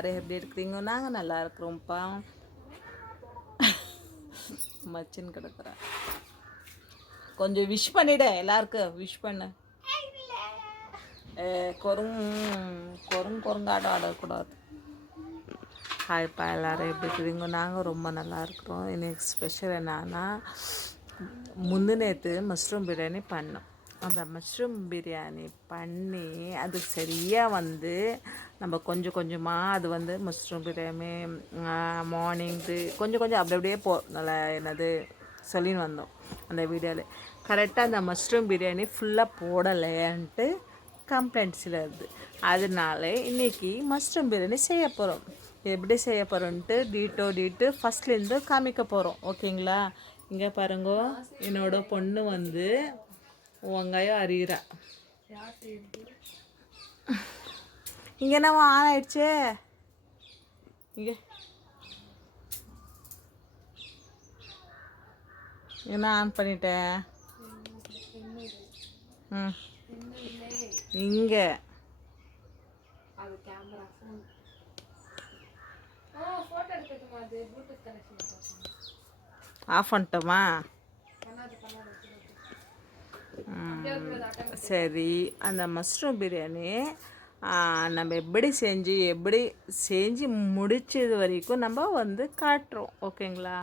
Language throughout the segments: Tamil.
எல்லாரும் எப்படி இருக்கிறீங்க? நாங்கள் நல்லா இருக்கிறோம்ப்பா. மச்சின்னு கிடக்குறேன். கொஞ்சம் விஷ் பண்ணிவிட, எல்லாருக்கும் விஷ் பண்ணு. குரங்காட்டம் ஆடக்கூடாது. ஹாய்ப்பா, எல்லோரும் எப்படி இருக்கிறீங்க? நாங்கள் ரொம்ப நல்லா இருக்கிறோம். இன்றைக்கி ஸ்பெஷல் என்னன்னா, முந்தினேற்று மஷ்ரூம் பிரியாணி பண்ணோம். அந்த மஷ்ரூம் பிரியாணி பண்ணி அது சரியாக வந்து நம்ம கொஞ்சம் கொஞ்சமாக அது வந்து மஷ்ரூம் பிரியாணி மார்னிங்கு கொஞ்சம் கொஞ்சம் அப்படி அப்படியே நல்லா என்னது சொல்லின்னு வந்தோம் அந்த வீடியோவில். கரெக்டாக அந்த மஷ்ரூம் பிரியாணி ஃபுல்லாக போடலைன்ட்டு கம்ப்ளைண்ட்ஸில் இருக்குது. அதனால இன்றைக்கி மஷ்ரூம் பிரியாணி செய்ய போகிறோம். எப்படி செய்ய போகிறோன்ட்டு டீட்டு ஃபஸ்ட்லேருந்து காமிக்க போகிறோம். ஓகேங்களா? இங்கே பாருங்க, என்னோட பொண்ணு வந்து வெங்காயம் அறிகிறா. இங்கே என்னவோ ஆன் ஆயிடுச்சு. இங்கே என்ன ஆன் பண்ணிட்டேன்? இங்கே ஆஃப் பண்ணிட்டோமா? சரி, அந்த மஷ்ரூம் பிரியாணி நம்ம எப்படி செஞ்சு முடிச்சது வரைக்கும் நம்ம வந்து காட்டுறோம். ஓகேங்களா?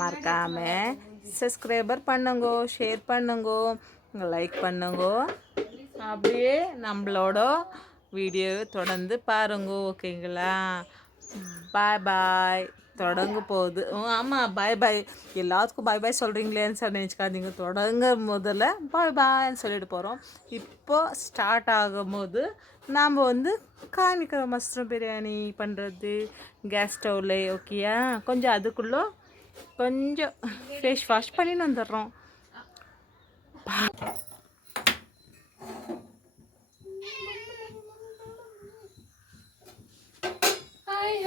மறக்காமல் சப்ஸ்கிரைபர் பண்ணுங்கோ, ஷேர் பண்ணுங்கோ, லைக் பண்ணுங்கோ. அப்படியே நம்மளோட வீடியோ தொடர்ந்து பாருங்கோ. ஓகேங்களா? பாய் பாய். தொடங்க போகுது. ஆமாம், பாய் பாய். எல்லாத்துக்கும் பாய் பாய் சொல்கிறீங்களேன்னு சொல்லி நினச்சிக்காதீங்க. தொடங்க முதல்ல பாய் பாய்ன்னு சொல்லிட்டு போகிறோம். இப்போது ஸ்டார்ட் ஆகும் போது நாம் வந்து காமிக்கிறோம் மஷ்ரூம் பிரியாணி பண்ணுறது கேஸ் ஸ்டவ்வில். ஓகேயா? கொஞ்சம் அதுக்குள்ளே கொஞ்சம் ஃபேஸ் வாஷ் பண்ணின்னு வந்துடுறோம்.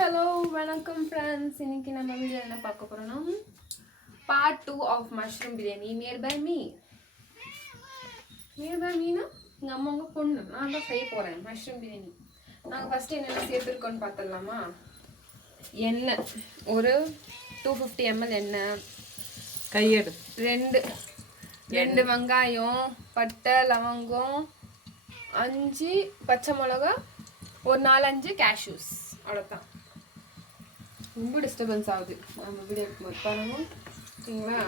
ஹலோ, வணக்கம் ஃப்ரெண்ட்ஸ். இன்னைக்கு நம்ம வீடியோ என்ன பார்க்க போகிறோம்னா part 2 of mushroom biryani made by Meena எங்கள் அம்மாங்க பொண்ணு. நான் தான் செய்ய போகிறேன் மஷ்ரூம் பிரியாணி. நாங்கள் ஃபஸ்ட்டு என்னென்ன சேர்த்துருக்கோன்னு பார்த்துடலாமா? எண்ணெய் ஒரு 250 ml எண்ணெய், கையெடு, ரெண்டு வெங்காயம், பட்டை, லவங்கம், 5 பச்சை மிளகா, ஒரு 4-5 கேஷ்யூஸ். அவ்வளோதான். ரொம்ப டிஸ்டர்பன்ஸ் ஆகுது நம்ம வீடியோ எடுக்கும்போது. பாருங்க. ஓகேங்களா?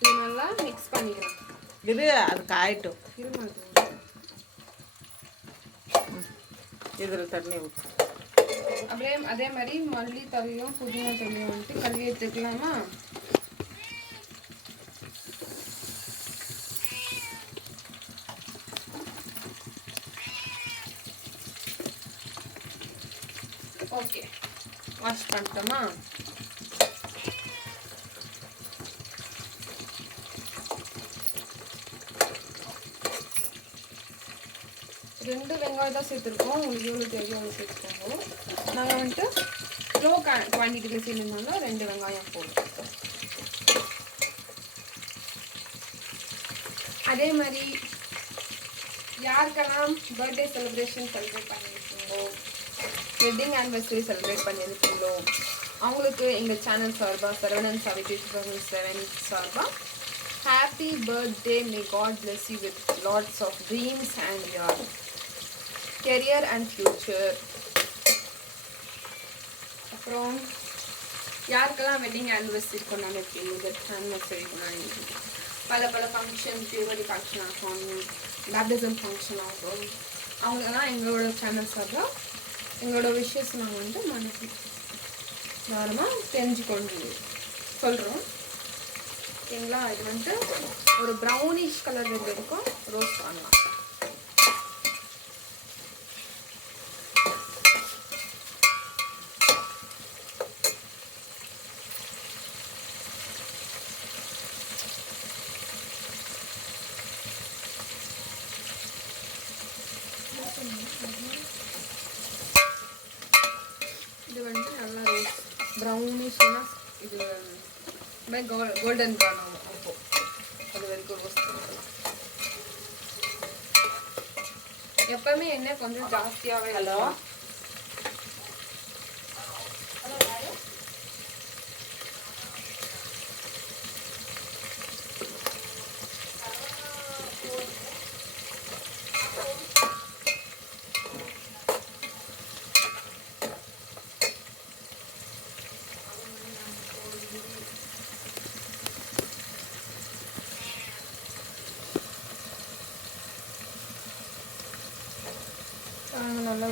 இது நல்லா மிக்ஸ் பண்ணிக்கலாம். இது அது காயட்டும். இதில் தண்ணி ஊற்று. அப்படியே அதே மாதிரி மல்லி தழையும் புதினா தழையும் வந்துட்டு கழுவி எடுத்துக்கலாமா? ஓகே, வாஷ் பண்ணிட்டோமா? ரெண்டு வெங்காயம் தான் சேர்த்துருக்கோம். உங்களுக்கு எவ்வளோ தெரியும் அவ்வளோ சேர்த்துக்கோங்க. நாங்கள் வந்துட்டு லோ குவான்டிட்டியில் சேர்ந்துருந்தாலும் 2 வெங்காயம் போட்டுருக்கோம். அதே மாதிரி யாருக்கெல்லாம் பர்த்டே செலிப்ரேஷன் செலிப்ரேட் பண்ணியிருக்கீங்களோ, வெட்டிங் ஆனிவர்சரி செலிப்ரேட் பண்ணியிருக்கீங்களோ அவங்களுக்கு எங்கள் சேனல் சார்பாக சரவணன் சாவித்ரி 2007 சார்பாக happy birthday. May God bless you with lots of dreams and your career and future. அப்புறம் யாருக்கெல்லாம் வெட்டிங் ஆனிவர்சரி கொண்டாடிருக்கீங்க, டெத் ஆனிவர்சரி கொண்டாடிருக்கீங்க, பல ஃபங்க்ஷன், பியூரிட்டி ஃபங்க்ஷன் ஆகும், பேப்டிசம் ஃபங்க்ஷன் ஆகும், அவங்களெல்லாம் எங்களோட சேனல் சார்பாக எங்களோட விஷஸ் நாங்கள் வந்து மனசு நார்மலாக தெரிஞ்சுக்கொண்டு சொல்கிறோம். ஓகேங்களா? இது வந்துட்டு ஒரு ப்ரௌனிஷ் கலர் இருக்கும். ரோஸ்ட் பண்ணலாம். இது வந்து நல்லா ரோஸ்ட் ப்ரௌனிஷ்னா இது கோல்டன் ப்ரௌன் ஆகும். அப்போ அது வரைக்கும் ரோஸ்ட் பண்ணலாம். எப்பவுமே எண்ணெய் கொஞ்சம் ஜாஸ்தியாகவே. ஹலோ,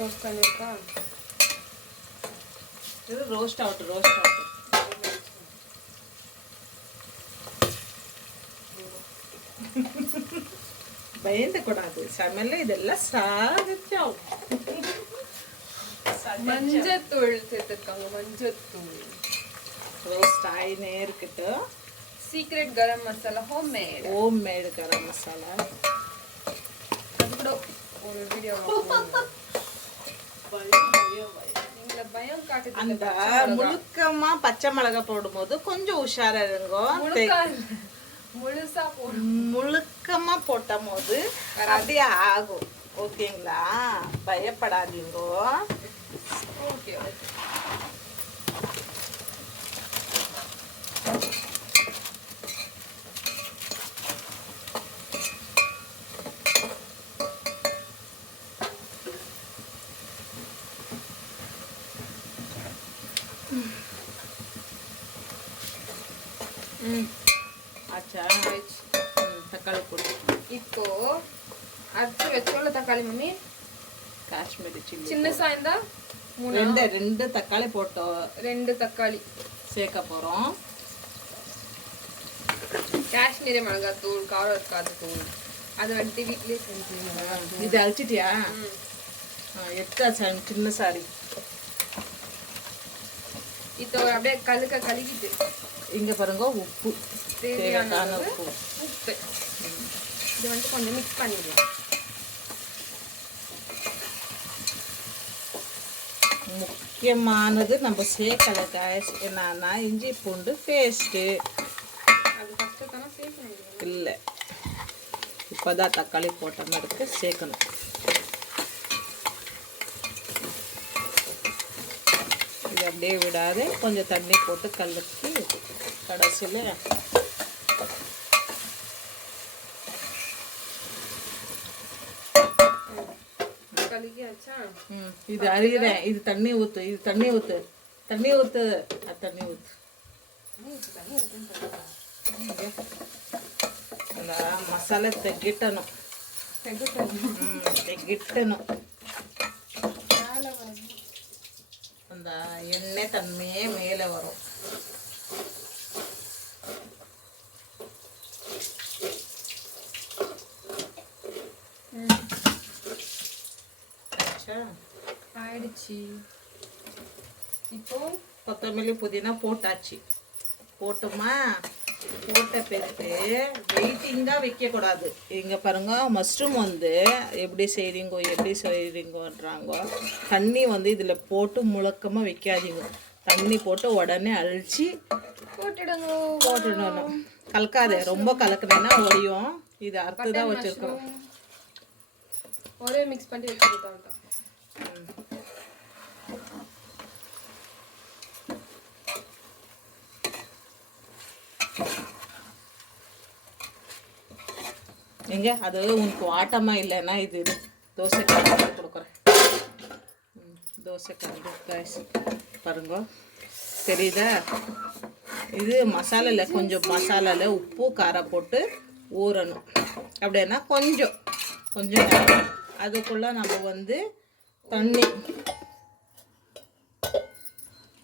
ரோஸ்ட் பண்ணிருக்கா இது ரோஸ்ட் ஆகட்டும் பயந்துக்கூடாது சமையல்ல இதெல்லாம் சாதிச்சாவும் மஞ்சத்தூள் சேர்த்துருக்காங்க மஞ்சத்தூள் ரோஸ்ட் ஆயினே இருக்கட்டும் சீக்ரெட் கரம் மசாலா ஹோம்மேடு கரம் மசாலா அது கூட ஒரு வீடியோ பயம் காட்டுது அந்த முழுக்கமா பச்சை மிளகாய் போடும்போது கொஞ்சம் உஷாரா இருங்கோ முழுசா முழுக்கமா போட்டும் போது அப்படியே ஆகும் ஓகேங்களா பயப்படாதீங்கோ ஓகே ஆச்சா தக்காளி போட்டு இப்போ அரைச்சி வச்சோம்ல தக்காளி மம்மி காஷ்மீரி சில்லி சின்ன சாய்ந்தா ரெண்டு தக்காளி போட்டோம் 2 தக்காளி சேர்க்க போறோம் காஷ்மீரி மிளகாய் தூள் காரம் இருக்காது தூள் அது வந்துட்டு வீட்லயே செஞ்சு இது அழிச்சிட்டியா எத்தா சின்ன சாரி இப்போ அப்படியே கழுகிட்டு இங்க பாருங்க உப்பு தேவையான உப்பு இது வந்து கொஞ்சம் மிக்ஸ் பண்ணிடலாம் முக்கியமானது நம்ம சேர்க்கல காய்ஸ் என்னன்னா இஞ்சி பூண்டு பேஸ்ட்டு அது ஃபஸ்ட்டு தானே சேர்க்கணும் இல்லை இப்போதான் தக்காளி போட்ட மாதிரி சேர்க்கணும் இது அப்படியே விடாது கொஞ்சம் தண்ணி போட்டு கலக்கி கடைசியில் இது அறிகிறேன் இது தண்ணி ஊற்று இது தண்ணி ஊற்று தண்ணி ஊற்று அது தண்ணி ஊற்று அந்த மசாலா தெகிட்டணும் தெகிட்டணும் அந்த எண்ணெய் தன்மையே மேலே வரும் ஆயிடுச்சு இப்போ கொத்தமல்லி புதினா போட்டாச்சு போட்டோமா போட்ட பிறகு வெயிட்டிங்காக வைக்கக்கூடாது இங்கே பாருங்க மஷ்ரூம் வந்து எப்படி செய்கிறீங்கன்றாங்க தண்ணி வந்து இதில் போட்டு முழக்கமாக வைக்காதீங்க தண்ணி போட்டு உடனே அழிச்சு போட்டுடணும் கலக்காதே ரொம்ப கலக்குனேன்னா ஒடியும் இது அறுத்து தான் வச்சுருக்கோம் ஒரே மிக்ஸ் பண்ணி வச்சுருக்கோம் எங்க அது உனக்கு வாட்டமா இல்லைன்னா இது தோசை கரண்டி கொடுக்குறேன் தோசை கரண்டி பாருங்க தெரியுதா இது மசாலாவில் கொஞ்சம் மசாலாவில் உப்பு காரம் போட்டு ஊறணும் அப்படின்னா கொஞ்சம் கொஞ்சம் அதுக்குள்ள நம்ம வந்து தண்ணி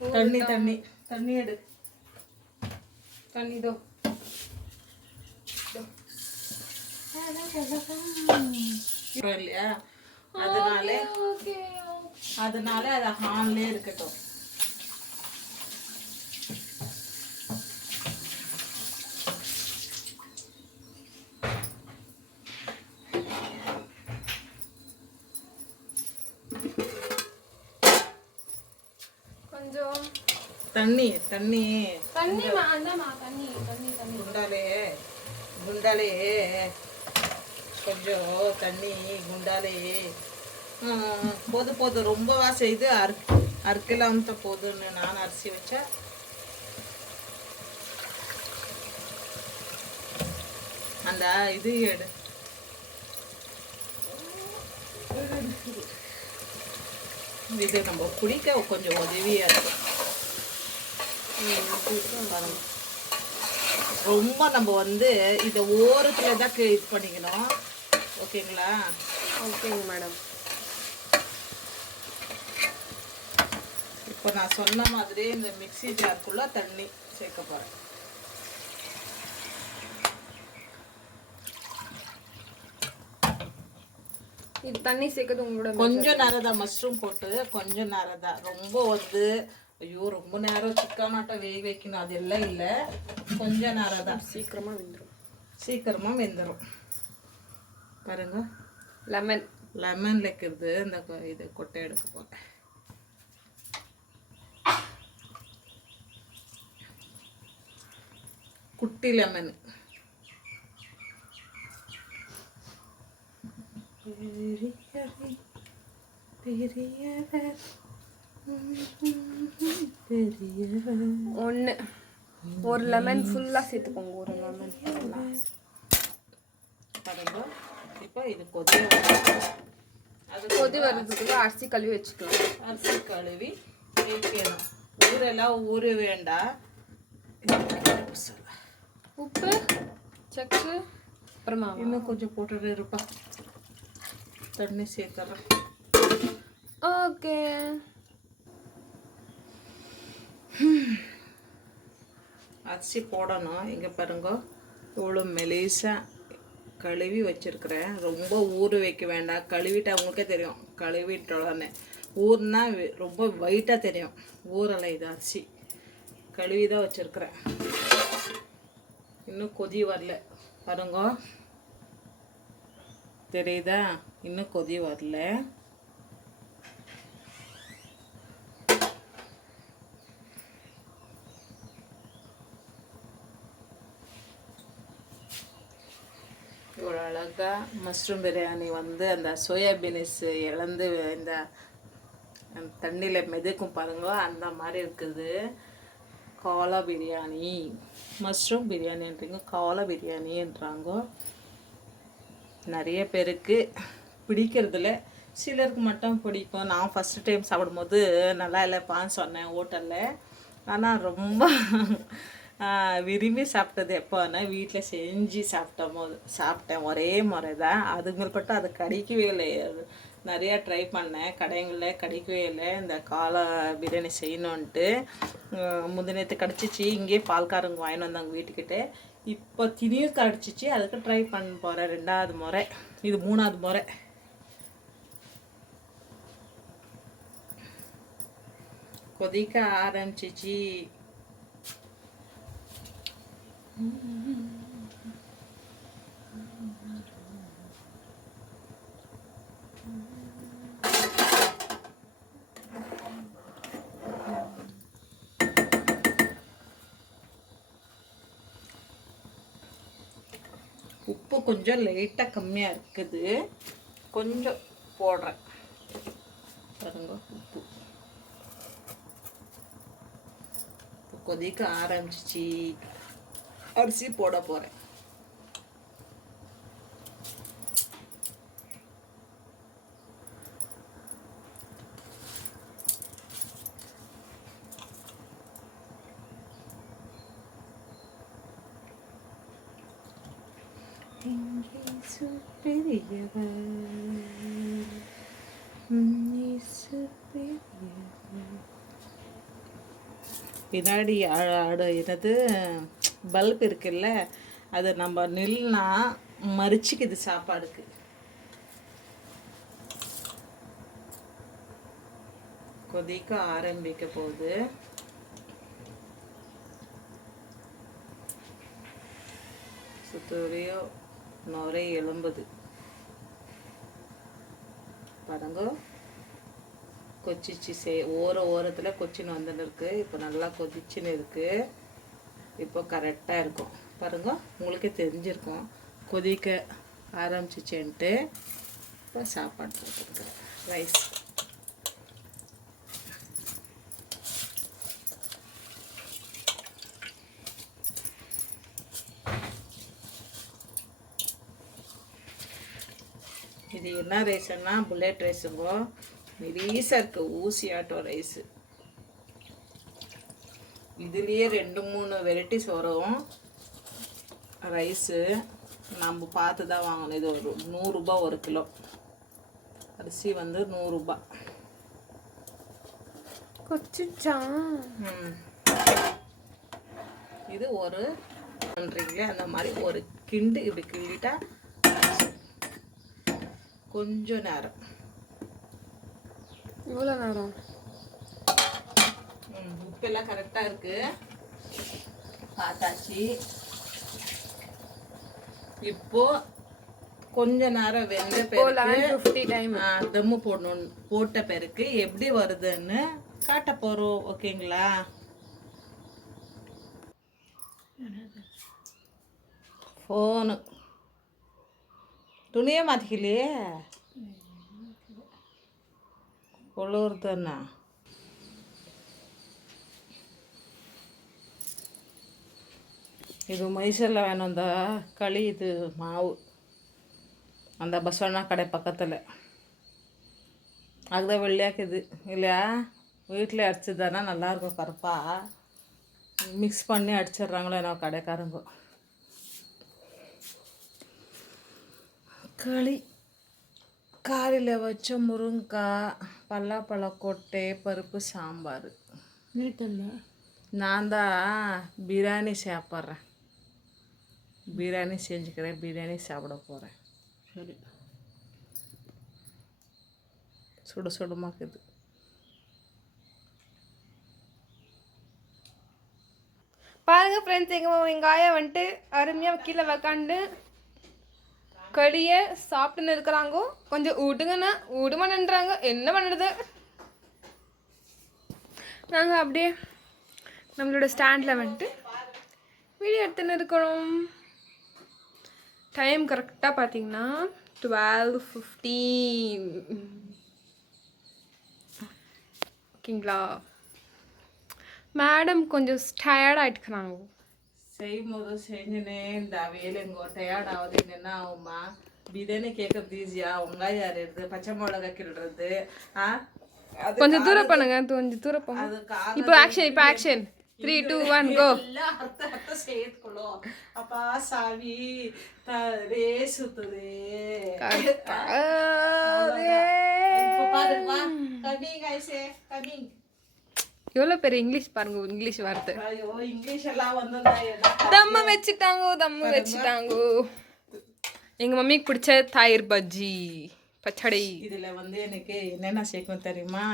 தண்ணி தண்ணி தண்ணி எடு தண்ணி தோ இல்லையா அதனால அது ஹான்லே இருக்கட்டும் கொஞ்சம் தண்ணி தண்ணி தண்ணி தண்ணி தண்ணி தண்ணி குண்டாலே கொஞ்சம் தண்ணி குண்டாலே போதும் ரொம்பவா செய்து அறுக்கலாம் போதும்னு நான் அரிசி வச்சேன் அந்த இது எடு இது நம்ம குடிக்க கொஞ்சம் உதவியா இருக்கும் ரொம்ப நம்ம வந்து இதை ஓரத்தில் தான் இது பண்ணிக்கணும் ஓகேங்களா ஓகேங்க மேடம் இப்போ நான் சொன்ன மாதிரி இந்த மிக்ஸி ஜாருக்குள்ளே தண்ணி சேர்க்க போகிறேன். இது தண்ணி சேர்க்கறது உங்களோட கொஞ்சம் நேரம் தான் மஷ்ரூம் போட்டு கொஞ்சம் நேரம் தான். ரொம்ப வந்து ஐயோ ரொம்ப நேரம் சிக்கனாட்டம் வேக வைக்கணும் அதெல்லாம் இல்லை. கொஞ்சம் நேரம் தான். சீக்கிரமாக வெந்துடும் பாருங்க. லெமன் வைக்கிறது இந்த இது கொட்டை எடுக்க போகிறேன். குட்டி லெமன் ஒரு லெமன் ஃபுல்லாக சேர்த்துக்கோங்க. ஒரு லெமன் பாருங்க. இப்போ இது கொதி வர்றதுக்குள்ள அரிசி கழுவி வச்சுக்கலாம். அரிசி கழுவி வைக்கணும். ஊரெல்லாம் ஊற வேண்டாம். உப்பு சக்கு அப்புறமா இன்னும் கொஞ்சம் போட்டுட்டு இருப்பா. தண்ணி சேர்த்துறேன். ஓகே. அரிசி போடணும். இங்கே பாருங்க இவ்வளோ மெலிசாக கழுவி வச்சுருக்கிறேன். ரொம்ப ஊற வைக்க வேண்டாம். கழுவிட்டு அவங்களுக்கே தெரியும். கழுவிட்டோடனே ஊர்னா ரொம்ப ஒயிட்டாக தெரியும். ஊறலை இது அரிசி கழுவி தான் வச்சுருக்கிறேன். இன்னும் கொதி வரல பாருங்க. தெரியுதா? இன்னும் கொதி வரல. இவ்வளோ அழகாக மஷ்ரூம் பிரியாணி வந்து அந்த சோயாபீன்ஸ் இழந்து இந்த தண்ணியில் மிதக்கும் பாருங்க. அந்த மாதிரி இருக்குது. காலா பிரியாணி, மஷ்ரூம் பிரியாணின்றீங்க, காலா பிரியாணின்றாங்க. நிறைய பேருக்கு பிடிக்கிறதுல, சிலருக்கு மட்டும் பிடிக்கும். நான் ஃபஸ்ட்டு டைம் சாப்பிடும்போது நல்லா இல்லைப்பான்னு சொன்னேன் ஹோட்டலில். ஆனால் ரொம்ப விரும்பி சாப்பிட்டது எப்போன்னா வீட்டில் செஞ்சு சாப்பிட்டேன். ஒரே முறை தான். அதுக்கு மேற்பட்டு அது கிடைக்கவே இல்லை. நிறையா ட்ரை பண்ணேன். கடைங்களில் கிடைக்கவே இல்லை. இந்த காலா பிரியாணி செய்யணுன்ட்டு முந்தினத்து கிடச்சிச்சு. இங்கேயே பால்காரங்க வாங்கிட்டு வந்தாங்க வீட்டுக்கிட்டே. இப்போ திடீர் கிடச்சிச்சு. அதுக்கு ட்ரை பண்ண போகிறேன். 2வது முறை. இது 3வது முறை. கொதிக்க ஆரம்பிச்சிச்சு. உப்பு கொஞ்சம் லைட்டாக கம்மியாக இருக்குது. கொஞ்சம் போடுறேன் பாருங்க. உப்பு கொதிக்க ஆரம்பிச்சிச்சு. அரிசி போட போகிறேன். பின்னாடி என்னது பல்ப் இருக்குல்ல, அது நம்ம நில்னா மறிச்சிக்குது சாப்பாடுக்கு. கொதிக்க ஆரம்பிக்க போகுது. சுத்தூரியோ நுரை எலும்புது பாருங்க. கொச்சிச்சு ஓரத்தில் கொச்சின்னு வந்துன்னு இருக்குது. இப்போ நல்லா கொதிச்சுன்னு இருக்குது. இப்போ கரெக்டாக இருக்கும் பாருங்க. உங்களுக்கே தெரிஞ்சிருக்கும் கொதிக்க ஆரம்பிச்சிச்சேன்ட்டு. இப்போ சாப்பாடு போட்டுருக்கேன். ரைஸ் இது என்ன ரைஸ்ன்னா புல்லட் ரைஸுங்க. மெலிசாக இருக்குது. ஊசி ஆட்டோ ரைஸு. இதுலேயே 2-3 வெரைட்டிஸ் வரும் ரைஸு. நம்ம பார்த்து தான் வாங்கணும். இது ஒரு 100 ரூபாய் 1 கிலோ. அரிசி வந்து 100 ரூபாய். கொச்சிச்சா இது ஒரு பண்ணுறீங்களே அந்த மாதிரி ஒரு கிண்டு இப்படி கிண்டிட்டா கொஞ்சம் நேரம். இவ்வளோ நேரம்? உப்பெல்லாம் கரெக்டாக இருக்கு, பார்த்தாச்சு. இப்போ கொஞ்ச நேரம் வெந்த பிறகு தம்மு போடணும். போட்ட பிறகு எப்படி வருதுன்னு காட்ட போறோம். ஓகேங்களா? ஃபோனு துணியே மாற்றிக்கலையே, குளிர்துண்ணா. இது மைசூரில் வேணும் அந்த களி, இது மாவு அந்த பஸ்வண்ணா கடை பக்கத்தில். அதுதான் வெள்ளையாக்குது இல்லையா? வீட்டில் அடிச்சதுதானா நல்லாயிருக்கும். கருப்பாக மிக்ஸ் பண்ணி அடிச்சிட்றாங்களோ என்ன கடைக்காரங்க. களி காலையில் வச்ச முருங்கைக்காய், பல்லாப்பழ கொட்டை, பருப்பு, சாம்பார். நான் தான் பிரியாணி சாப்பிட்றேன். பிரியாணி செஞ்சுக்கிறேன், பிரியாணி சாப்பிட போகிறேன். சரி, சுடு சுடுமாக்குது. பாருங்க ஃப்ரெண்ட்ஸ், எங்கள் வெங்காயம் வந்துட்டு அருமையாக கீழே உக்காண்டு களியை சாப்பிட்டுன்னு இருக்கிறாங்கோ. கொஞ்சம் ஊட்டுங்கண்ணா ஊடுமான்றாங்க, என்ன பண்ணுறது? நாங்கள் அப்படியே நம்மளோட ஸ்டாண்டில் வந்துட்டு வீடியோ எடுத்துன்னு இருக்கிறோம். டைம் கரெக்டாக பார்த்தீங்கன்னா 12:15. ஓகேங்களா? மேடம் கொஞ்சம் டயர்ட் ஆகிட்டுக்கிறாங்க. செய்யும்போது செஞ்சுனே இந்த வேலைங்கோ டயர்ட் ஆகுது. என்னென்ன ஆகுமா? பிரியாணி கேட்கறது ஈஸியா? வெங்காயம் அரைறது, பச்சை மிளகா கிள்றது. கொஞ்சம் தூரம் பண்ணுங்க, கொஞ்சம் தூரம் போங்க. இப்போ ஆக்ஷன் 3, 2, 1 கோ. அர்த்தம் சேர்த்துக்கொள்ளோ. அப்பா சாவி தரே சுத்துதே. எவ்வளோ பெரிய இங்கிலீஷ் பாருங்க, இங்கிலீஷ் வார்த்தை. இங்கிலீஷ் எல்லாம் வந்து தம்மு வச்சுட்டாங்கோ. எங்கள் மம்மிக்கு பிடிச்ச தயிர் பஜ்ஜி பச்சடி. இதில் வந்து எனக்கு என்னென்ன சேர்க்கும் தெரியுமா?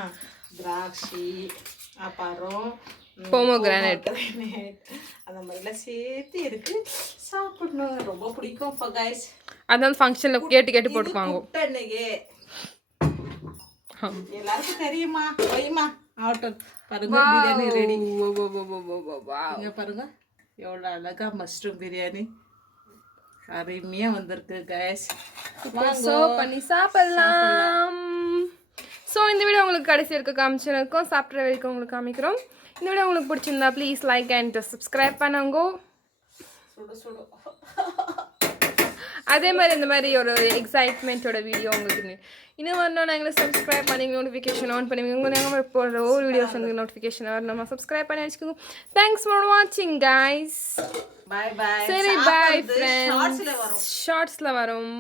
திராட்சை, அப்புறம் போமோகிரானேட், அந்த மாதிரிலாம் சேர்த்து இருக்கு. சாப்பிடணும், ரொம்ப பிடிக்கும். இப்போ கைஸ் அதான் ஃபங்க்ஷனில் கேட்டு போட்டுக்குவாங்க. எல்லாருக்கும் தெரியுமா? வைமா ஆகட்டும். பாருங்க, பிரியாணி ரெடி. இங்கே பாருங்க எவ்வளோ அழகா மஷ்ரூம் பிரியாணி அருமையாக வந்திருக்கு கைஸ். பண்ணி சாப்பிடலாம். ஸோ இந்த வீடியோ உங்களுக்கு கடைசி இருக்க காமிச்சிருக்கோம், சாப்பிட்ற வரைக்கும் உங்களுக்கு காமிக்கிறோம். இந்த வீடியோ உங்களுக்கு பிடிச்சிருந்தா ப்ளீஸ் லைக் அண்ட் சப்ஸ்கிரைப் பண்ணுங்க. அதே மாதிரி இந்த மாதிரி ஒரு எக்ஸைட்மெண்ட்டோட வீடியோ உங்களுக்கு இன்னும் வரணும். நாங்கள் சப்ஸ்கிரைப் பண்ணி நோட்டிஃபிகேஷன் ஆன் பண்ணுவீங்க. நாங்கள் போடுற ஒரு வீடியோஸ் வந்து நோட்டிஃபிகேஷன் வரணும். சப்ஸ்கிரைப் பண்ணி வச்சுக்கோங்க. தேங்க்ஸ் ஃபார் வாட்சிங் கைஸ். பாய் பாய். சரி பாய் ஃப்ரெண்ட்ஸ். ஷார்ட்ஸில் வரும்.